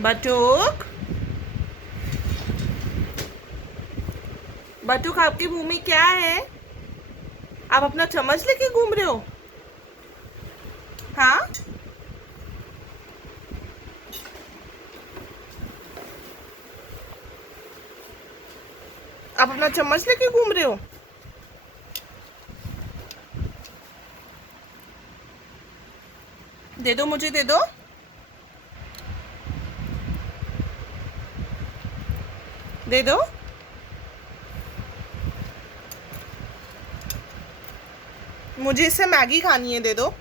बटुक, बटुक आपके मुंह में क्या है? आप अपना चम्मच लेके घूम रहे हो? हाँ, आप अपना चम्मच लेके घूम रहे हो? दे दो, मुझे दे दो। दे दो। मुझे इससे मैगी खानी है, दे दो।